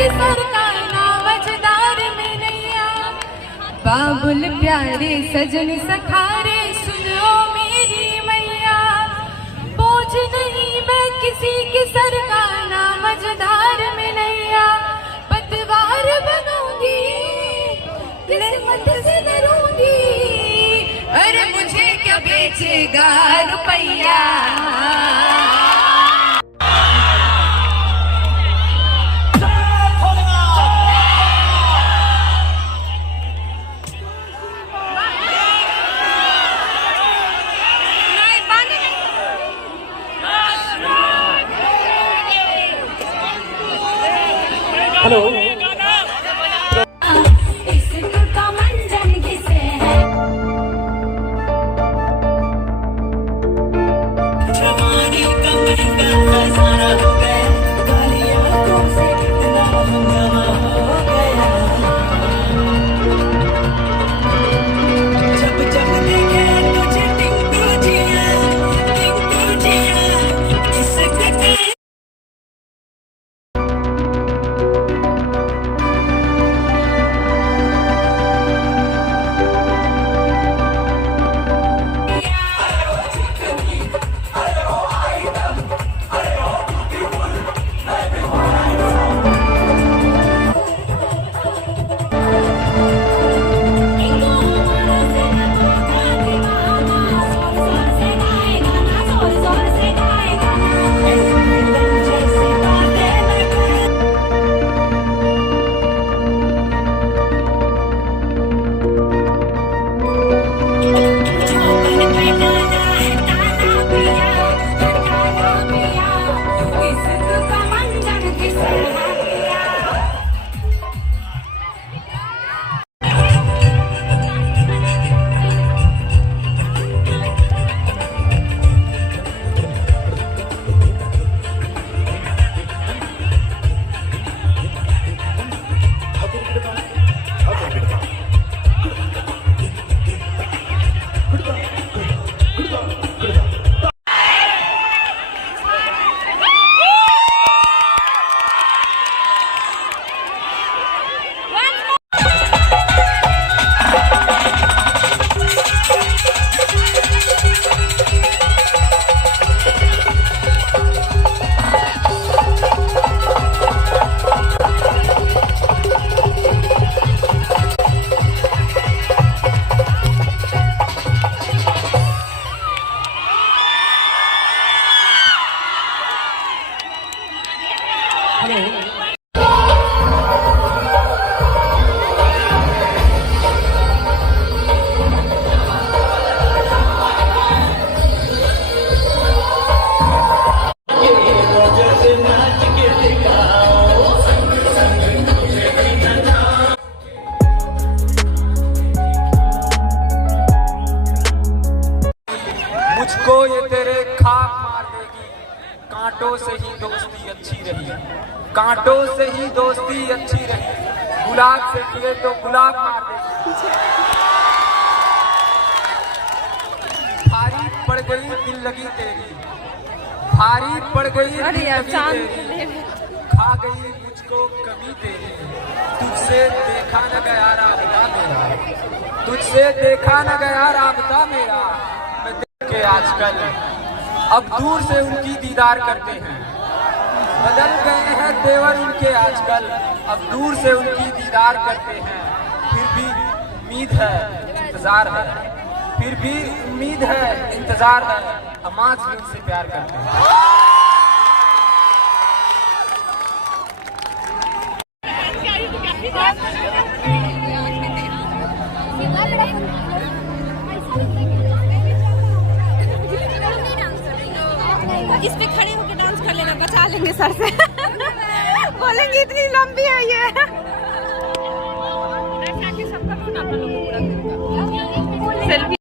के सरकाना मझदार में नैया। बाबुल प्यारे सजन सखारे सुनो मेरी मैया, बोझ नहीं मैं किसी के सरकाना मझदार में नैया। पतवार बनूंगी किस्मत से डरूंगी, अरे मुझे क्या बेचेगा रुपया। हेलो मुझको ये तेरे खाक मार देगी, कांटों से ही दोस्ती अच्छी रही, कांटों से ही दोस्ती अच्छी रही, गुलाब से किए तो गुलाब मार देगी। भारी पड़ गई दिल लगी तेरी, भारी पड़ गई दिल लगी तेरी, खा गई मुझको कमी तेरी, तुझसे देखा न गया राबता मेरा, तुझसे देखा न गया राबता मेरा। के आजकल अब दूर से उनकी दीदार करते हैं, बदल गए हैं तेवर उनके आजकल, अब दूर से उनकी दीदार करते हैं। फिर भी उम्मीद है इंतजार है, फिर भी उम्मीद है इंतजार है, हम आज भी उनसे प्यार करते हैं। इस पे खड़े होकर डांस कर लेना, बचा लेंगे सर से। बोलेंगे इतनी लंबी है ये। सेल्फी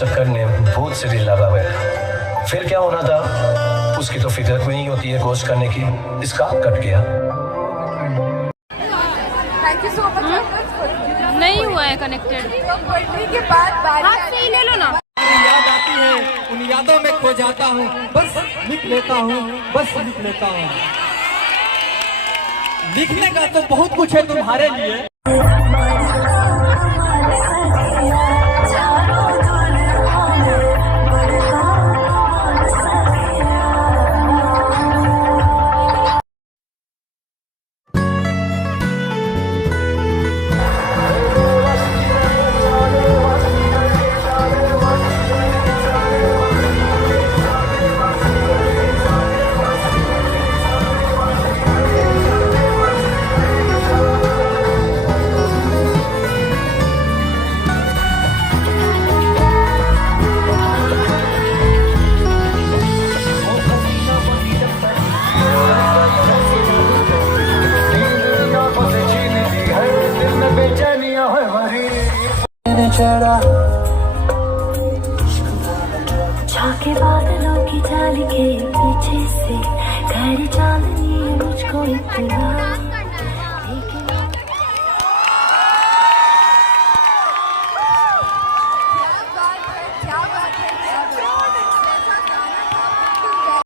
चक्कर ने भूत से दिल लगा हुआ है। फिर क्या होना था, उसकी तो फितरत में ही होती है कोशिश करने की। इसका कट गया। Thank you so much. नहीं हुआ है कनेक्टेड। पढ़ने के बाद हाथ से ही ले लो ना। याद आती है, उन यादों में खो जाता हूँ, बस लिख लेता हूँ, बस लिख लेता हूँ। लिखने का तो बहुत कुछ है तुम्हारे लिए। झाके बादलों की जाली के पीछे से खैर चांदनी मुझको इतना